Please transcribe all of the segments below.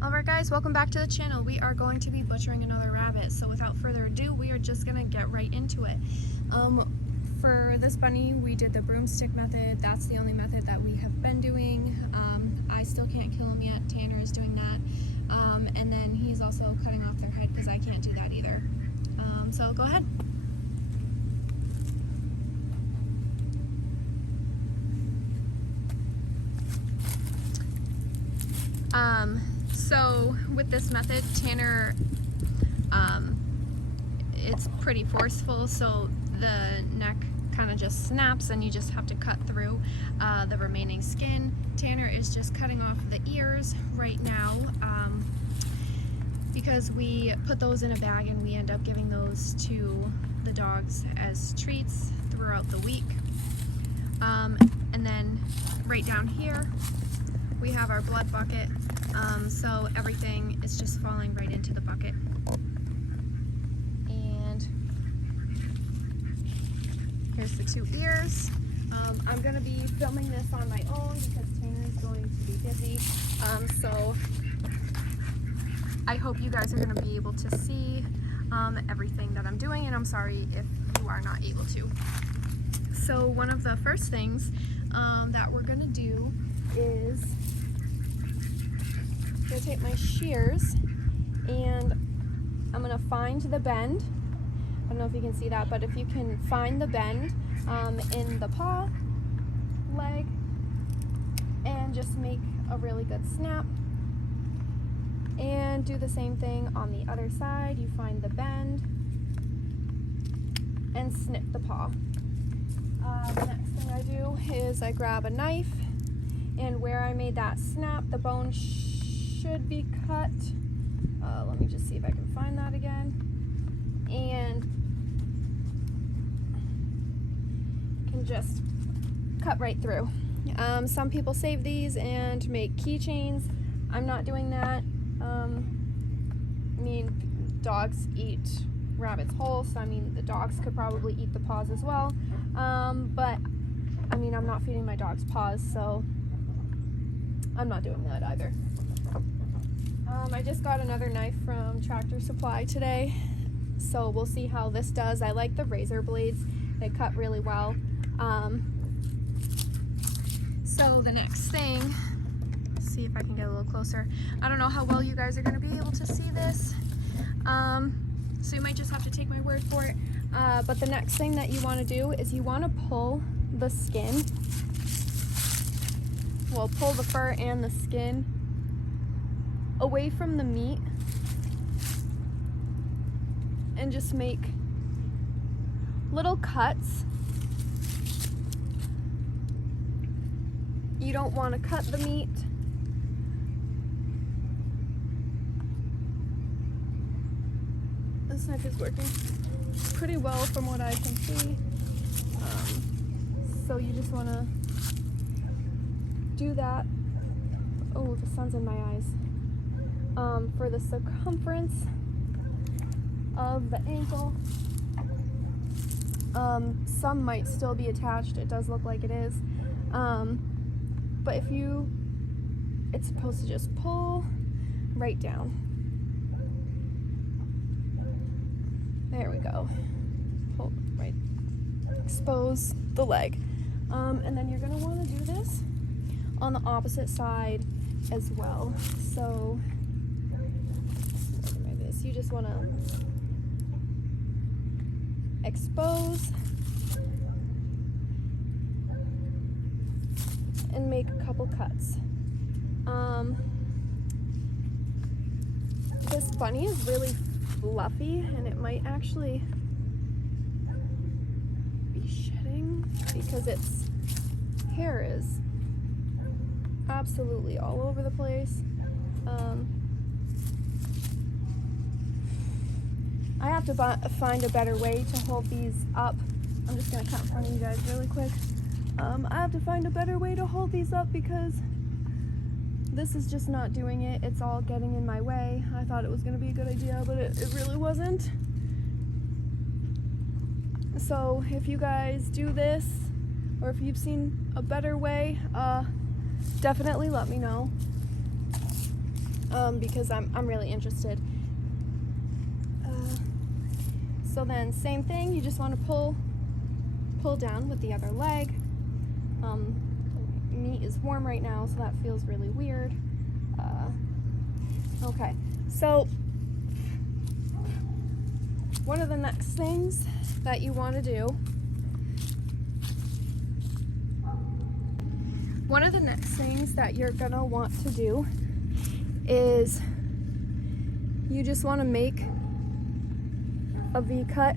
Alright guys, welcome back to the channel. We are going to be butchering another rabbit, so without further ado, we are just gonna get right into it. For this bunny, we did the broomstick method. That's the only method that we have been doing. I still can't kill him yet. Tanner is doing that. And then he's also cutting off their head because I can't do that either. So go ahead. So with this method, Tanner, it's pretty forceful, so the neck kind of just snaps and you just have to cut through the remaining skin. Tanner is just cutting off the ears right now because we put those in a bag and we end up giving those to the dogs as treats throughout the week. And then right down here we have our blood bucket, so everything is just falling right into the bucket. And here's the 2 ears. I'm going to be filming this on my own because Tanner is going to be busy, so I hope you guys are going to be able to see everything that I'm doing, and I'm sorry if you are not able to. So one of the first things that we're going to do is I'm going to take my shears and I'm going to find the bend. I don't know if you can see that, but if you can find the bend in the paw, leg, and just make a really good snap. And do the same thing on the other side. You find the bend and snip the paw. The next thing I do is I grab a knife, and where I made that snap, the bone should be cut. Let me just see if I can find that again. And can just cut right through. Some people save these and make keychains. I'm not doing that. I mean, dogs eat rabbits whole, so I mean the dogs could probably eat the paws as well. But I mean, I'm not feeding my dogs paws, so I'm not doing that either. I just got another knife from Tractor Supply today, so we'll see how this does. I like the razor blades. They cut really well. So the next thing, let's see if I can get a little closer. I don't know how well you guys are going to be able to see this, so you might just have to take my word for it. But the next thing that you want to do is you want to pull the skin, well, pull the fur and the skin away from the meat and just make little cuts. You don't want to cut the meat. This knife is working pretty well from what I can see. So you just want to do that. Oh, the sun's in my eyes. For the circumference of the ankle. Some might still be attached. It does look like it is. But if it's supposed to just pull right down. There we go. Pull right, expose the leg. And then you're gonna wanna do this on the opposite side as well. So you just want to expose and make a couple cuts. This bunny is really fluffy and it might actually be shedding because its hair is absolutely all over the place. I have to find a better way to hold these up. I'm just going to cut in front of you guys really quick. I have to find a better way to hold these up because this is just not doing it. It's all getting in my way. I thought it was going to be a good idea, but it really wasn't. So if you guys do this, or if you've seen a better way, definitely let me know. because I'm really interested. So then same thing, you just want to pull down with the other leg. Meat is warm right now, so that feels really weird. Okay, so one of the next things that you want to do, one of the next things that you're gonna want to do is you just want to make a V cut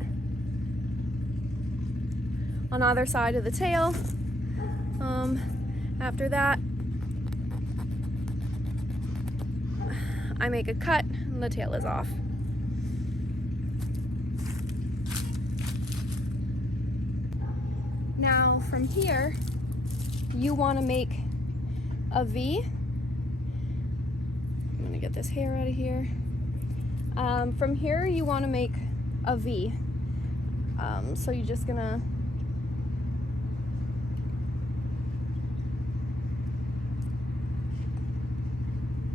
on either side of the tail. After that, I make a cut and the tail is off. Now from here, you want to make a V. I'm gonna get this hair out of here. From here, you want to make a V. So you're just gonna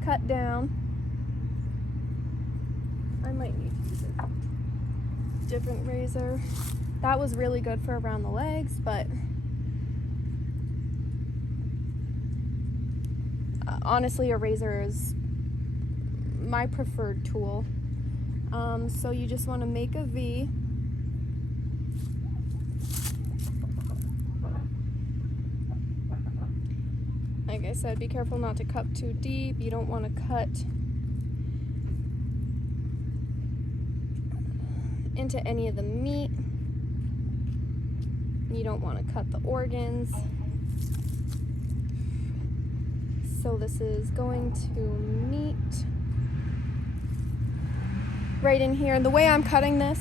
cut down. I might need to use a different razor. That was really good for around the legs, but honestly, a razor is my preferred tool. So you just want to make a V. Like I said, be careful not to cut too deep. You don't want to cut into any of the meat. You don't want to cut the organs. So this is going to meet right in here. And the way I'm cutting this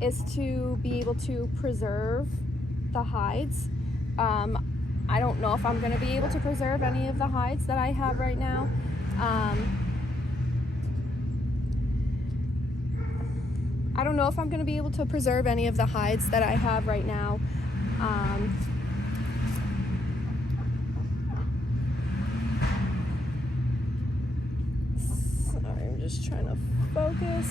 is to be able to preserve the hides. I don't know if I'm going to be able to preserve any of the hides that I have right now. I don't know if I'm going to be able to preserve any of the hides that I have right now. Sorry, I'm just trying to focus.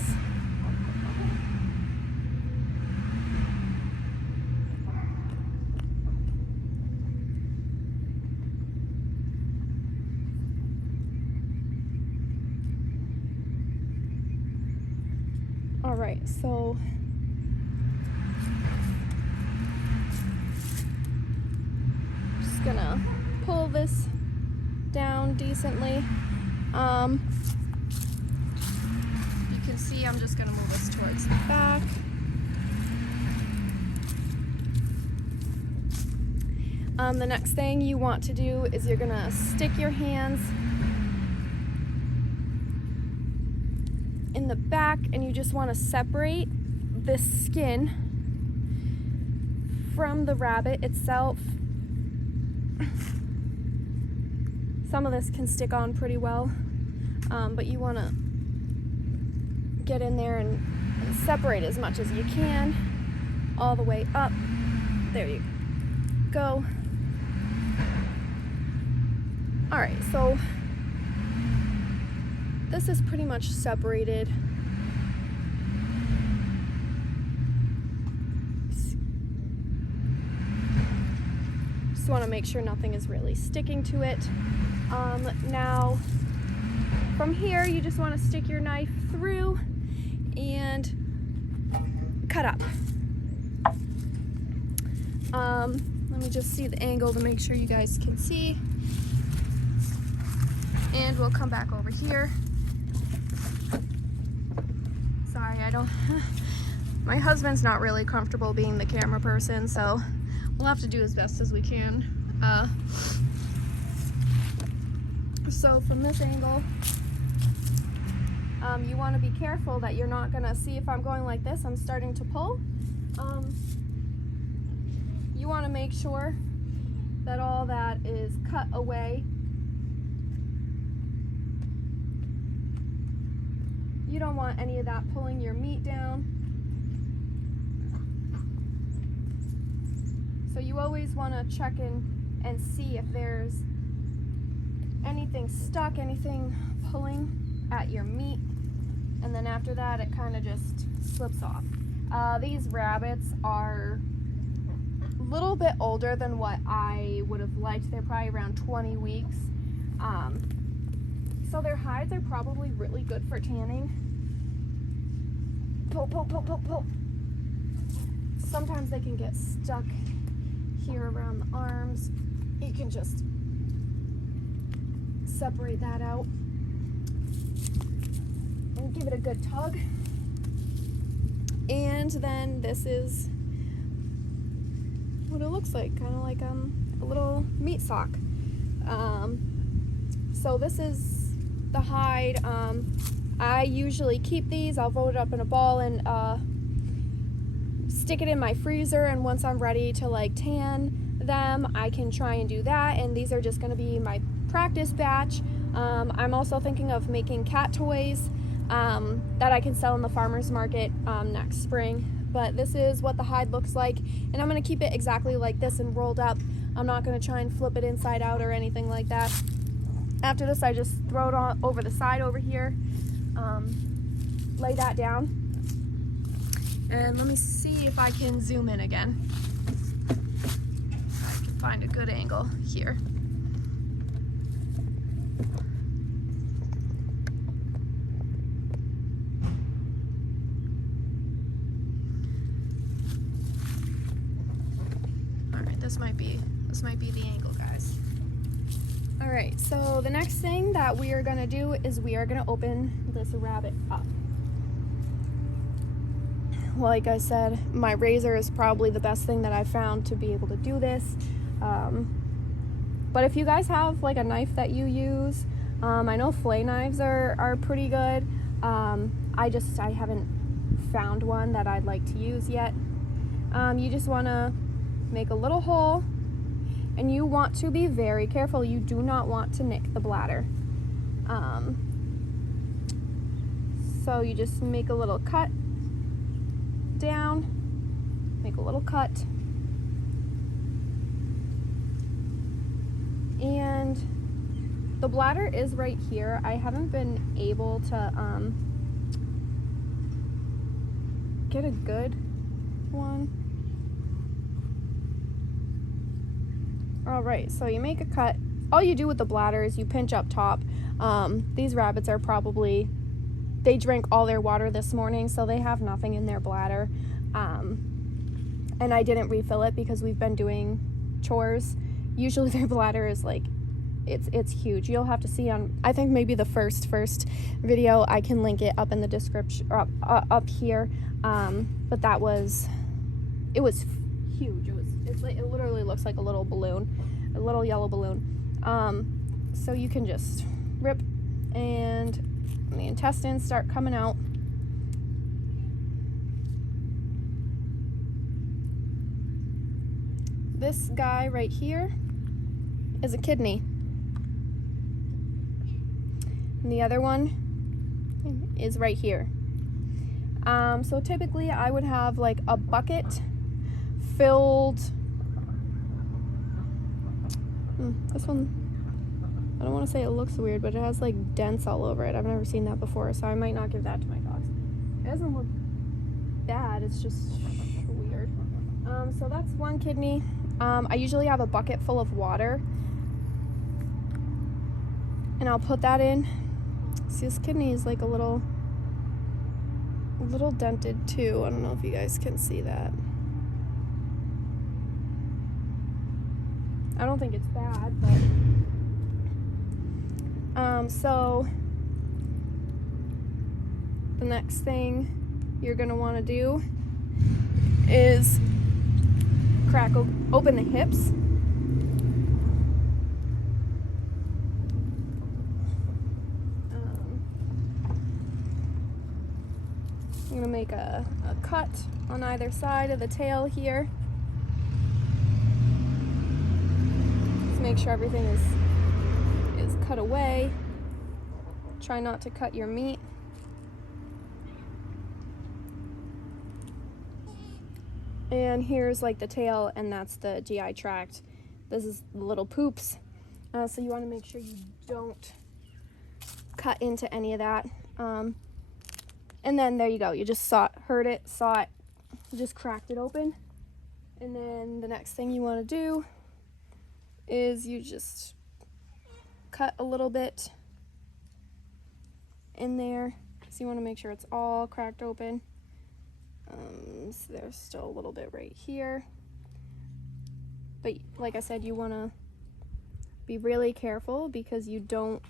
All right, so just gonna pull this down decently. You can see I'm just gonna move this towards the back. The next thing you want to do is you're gonna stick your hands in the back and you just want to separate this skin from the rabbit itself. Some of this can stick on pretty well, but you want to get in there and separate as much as you can all the way up. There you go. All right, so this is pretty much separated. Just want to make sure nothing is really sticking to it. Now, from here, you just want to stick your knife through and cut up. Let me just see the angle to make sure you guys can see. And we'll come back over here. Sorry, my husband's not really comfortable being the camera person, so we'll have to do as best as we can. So from this angle, you want to be careful that you're not gonna see if I'm going like this, I'm starting to pull. You want to make sure that all that is cut away. You don't want any of that pulling your meat down. So you always want to check in and see if there's anything stuck, anything pulling at your meat, and then after that it kind of just slips off. These rabbits are a little bit older than what I would have liked. They're probably around 20 weeks. So their hides are probably really good for tanning. Pull, pull, pull, pull, pull. Sometimes they can get stuck here around the arms. You can just separate that out and give it a good tug. And then this is what it looks like, kind of like a little meat sock. So this is the hide. I usually keep these. I'll roll it up in a ball and stick it in my freezer, and once I'm ready to like tan them, I can try and do that. And these are just going to be my practice batch. I'm also thinking of making cat toys that I can sell in the farmer's market next spring. But this is what the hide looks like, and I'm going to keep it exactly like this and rolled up. I'm not going to try and flip it inside out or anything like that. After this, I just throw it on over the side over here, lay that down, and let me see if I can zoom in again. I can find a good angle here. This might be the angle, guys. All right, so the next thing that we are gonna do is we are gonna open this rabbit up. Like I said, my razor is probably the best thing that I've found to be able to do this. But if you guys have like a knife that you use, I know fillet knives are pretty good. I haven't found one that I'd like to use yet. You just wanna make a little hole, and you want to be very careful. You do not want to nick the bladder. So you just make a little cut down, make a little cut, and the bladder is right here. I haven't been able to get a good one. All right, so you make a cut. All you do with the bladder is you pinch up top. These rabbits are probably, they drank all their water this morning, so they have nothing in their bladder. And I didn't refill it because we've been doing chores. Usually their bladder is like, it's huge. You'll have to see on, I think maybe the first video. I can link it up in the description, or up here. But it was huge. It literally looks like a little balloon, a little yellow balloon. So you can just rip, and the intestines start coming out. This guy right here is a kidney, and the other one is right here. So typically I would have like a bucket filled. This one, I don't want to say it looks weird, but it has like dents all over it. I've never seen that before, so I might not give that to my dogs. It doesn't look bad, it's just weird. So that's one kidney. I usually have a bucket full of water, and I'll put that in. See, this kidney is like a little dented too. I don't know if you guys can see that. I don't think it's bad, but so the next thing you're gonna want to do is crack open the hips. I'm gonna make a cut on either side of the tail here. Make sure everything is cut away. Try not to cut your meat. And here's like the tail, and that's the GI tract. This is the little poops. So you want to make sure you don't cut into any of that. And then there you go. You just heard it, saw it, just cracked it open. And then the next thing you want to do is you just cut a little bit in there. So you want to make sure it's all cracked open. So there's still a little bit right here. But like I said, you want to be really careful because you don't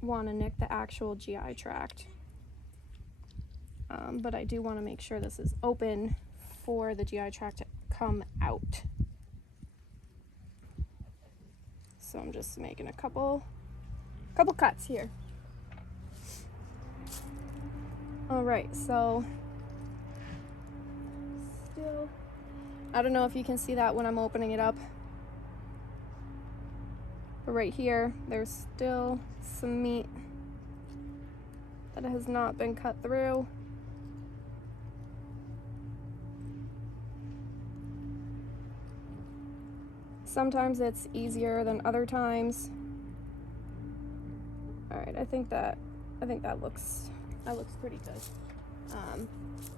want to nick the actual GI tract. But I do want to make sure this is open for the GI tract to come out. So I'm just making a couple cuts here. All right, so still, I don't know if you can see that when I'm opening it up, but right here, there's still some meat that has not been cut through. Sometimes it's easier than other times. All right, I think that looks pretty good.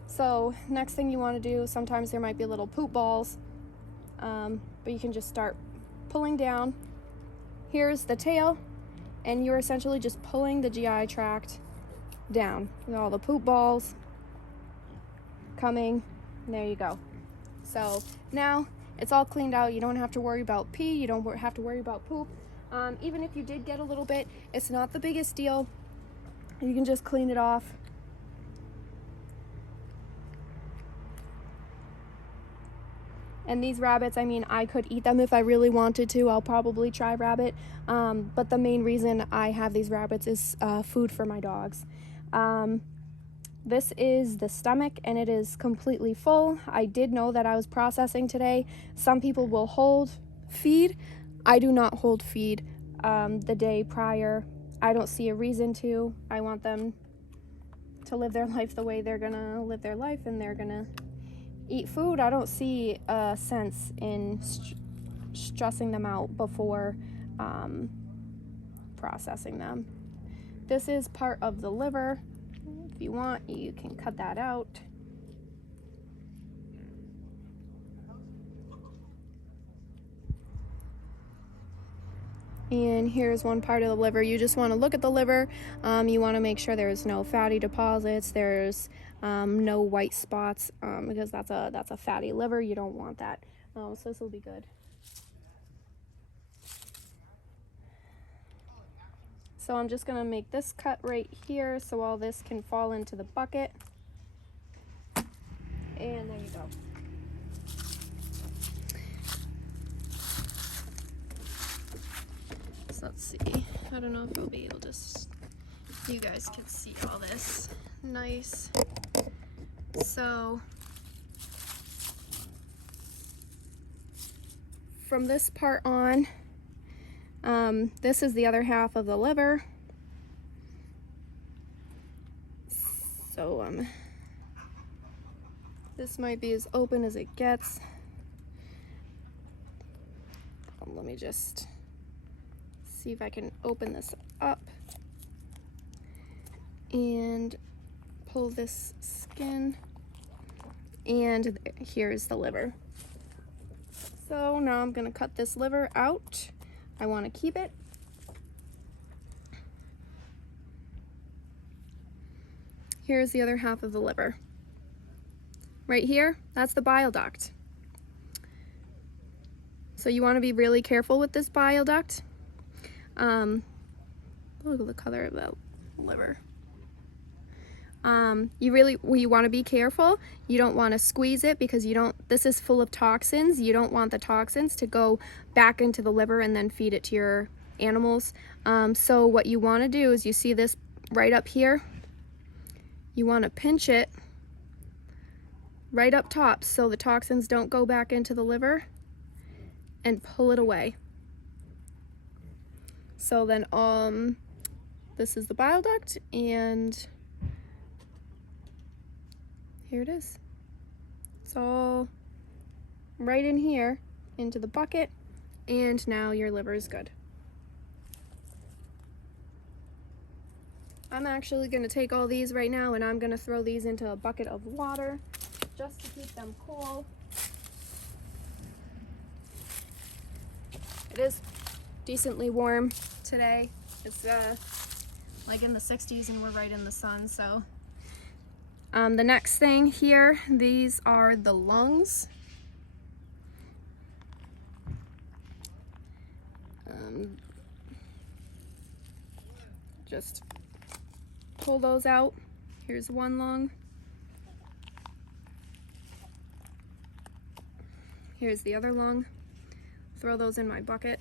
So next thing you want to do, sometimes there might be little poop balls, but you can just start pulling down. Here's the tail, and you're essentially just pulling the GI tract down with all the poop balls coming, and there you go. So now it's all cleaned out. You don't have to worry about pee. You don't have to worry about poop. Even if you did get a little bit, it's not the biggest deal. You can just clean it off. And these rabbits, I mean, I could eat them if I really wanted to. I'll probably try rabbit. But the main reason I have these rabbits is food for my dogs. This is the stomach, and it is completely full. I did know that I was processing today. Some people will hold feed. I do not hold feed the day prior. I don't see a reason to. I want them to live their life the way they're gonna live their life, and they're gonna eat food. I don't see a sense in stressing them out before processing them. This is part of the liver. If you want, you can cut that out. And here's one part of the liver. You just want to look at the liver. You want to make sure there's no fatty deposits. There's no white spots because that's a fatty liver. You don't want that. So this will be good. So I'm just gonna make this cut right here so all this can fall into the bucket. And there you go. So let's see. I don't know if I'll be able to, you guys can see all this. Nice. So from this part on, this is the other half of the liver. So this might be as open as it gets. Let me just see if I can open this up and pull this skin, and here's the liver. So now I'm gonna cut this liver out. I want to keep it. Here's the other half of the liver. Right here, that's the bile duct. So you want to be really careful with this bile duct. Look at the color of that liver. You want to be careful. You don't want to squeeze it because this is full of toxins. You don't want the toxins to go back into the liver and then feed it to your animals. So what you want to do is, you see this right up here? You want to pinch it right up top so the toxins don't go back into the liver, and pull it away. So then this is the bile duct, and here it is. It's all right in here into the bucket, And now your liver is good. I'm actually going to take all these right now and I'm going to throw these into a bucket of water just to keep them cool. It is decently warm today. It's like in the 60s and we're right in the sun. So the next thing here, these are the lungs. Just pull those out. Here's one lung. Here's the other lung. Throw those in my bucket.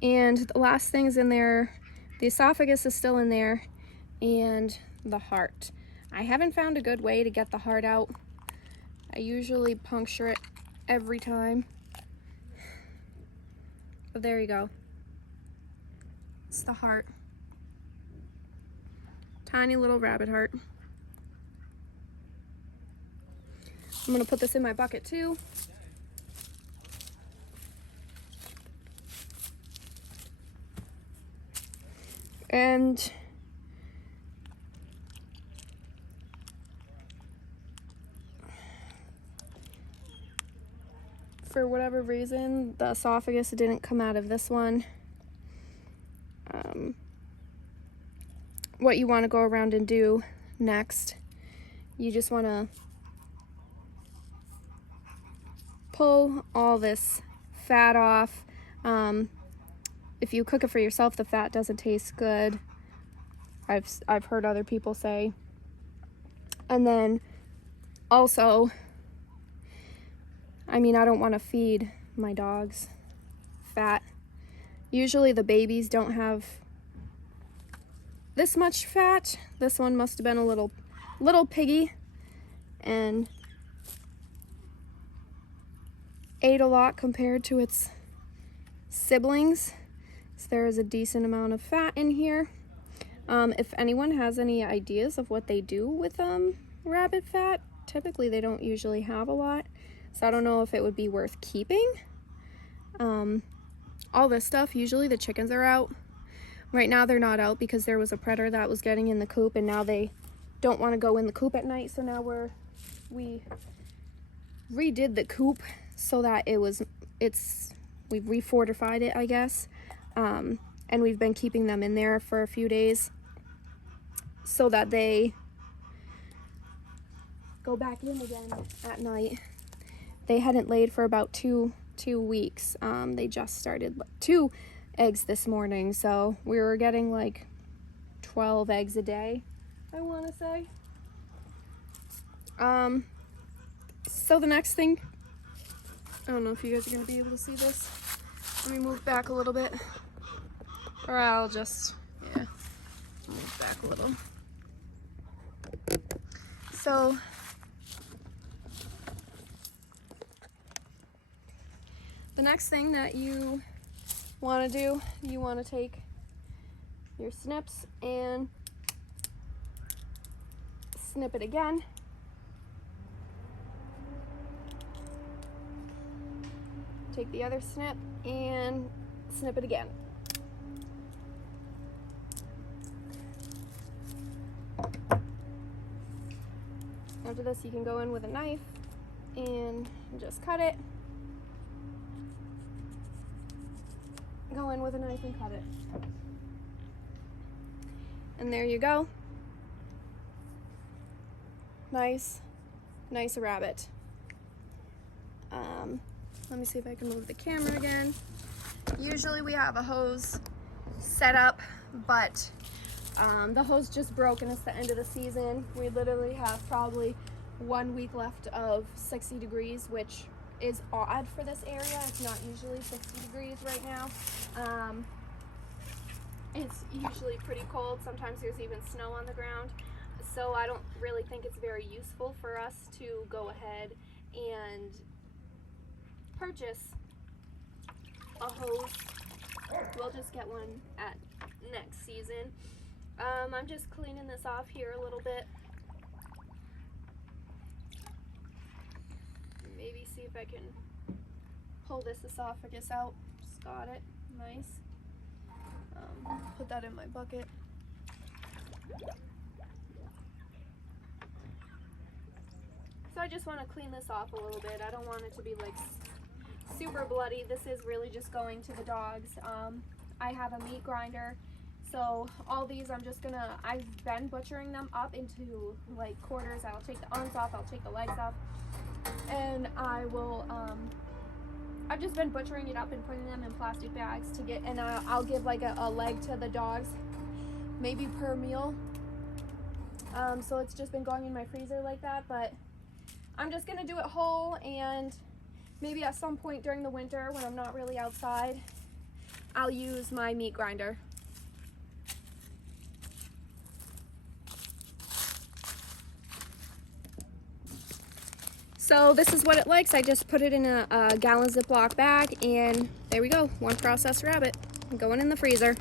And the last thing's in there, the esophagus is still in there, and the heart. I haven't found a good way to get the heart out. I usually puncture it every time. But there you go. It's the heart. Tiny little rabbit heart. I'm gonna put this in my bucket too. And for whatever reason, the esophagus didn't come out of this one. What you want to go around and do next, you just want to pull all this fat off. If you cook it for yourself, the fat doesn't taste good. I've heard other people say. And then also, I mean, I don't want to feed my dogs fat. Usually the babies don't have this much fat. This one must have been a little piggy and ate a lot compared to its siblings. So there is a decent amount of fat in here. If anyone has any ideas of what they do with rabbit fat, typically they don't usually have a lot. So I don't know if it would be worth keeping. All this stuff, usually the chickens are out. Right now they're not out because there was a predator that was getting in the coop, and now they don't want to go in the coop at night. So now we redid the coop so that we've refortified it, I guess. And we've been keeping them in there for a few days so that they go back in again at night. They hadn't laid for about two weeks. They just started 2 eggs this morning, so we were getting like 12 eggs a day, I want to say. So the next thing, I don't know if you guys are going to be able to see this. Let me move back a little bit, or I'll just, yeah, move back a little. So the next thing that you want to do, you want to take your snips and snip it again. Take the other snip and snip it again. After this, you can go in with a knife and just cut it. Go in with a knife and cut it. And there you go. Nice rabbit. Let me see if I can move the camera again. Usually we have a hose set up, but the hose just broke and it's the end of the season. We literally have probably 1 week left of 60 degrees, which is odd for this area. It's not usually 60 degrees right now. It's usually pretty cold. Sometimes there's even snow on the ground. So I don't really think it's very useful for us to go ahead and purchase a hose. We'll just get one at next season. I'm just cleaning this off here a little bit. Maybe see if I can pull this esophagus out. Just got it. Nice. Put that in my bucket. So I just want to clean this off a little bit. I don't want it to be like super bloody. This is really just going to the dogs. I have a meat grinder. So all these I've been butchering them up into like quarters. I'll take the arms off, I'll take the legs off, and I will, I've just been butchering it up and putting them in plastic bags to get, and I'll give like a leg to the dogs, maybe per meal. So it's just been going in my freezer like that, but I'm just gonna do it whole, and maybe at some point during the winter when I'm not really outside, I'll use my meat grinder. So this is what it likes. I just put it in a gallon Ziploc bag, and there we go, one processed rabbit going in the freezer.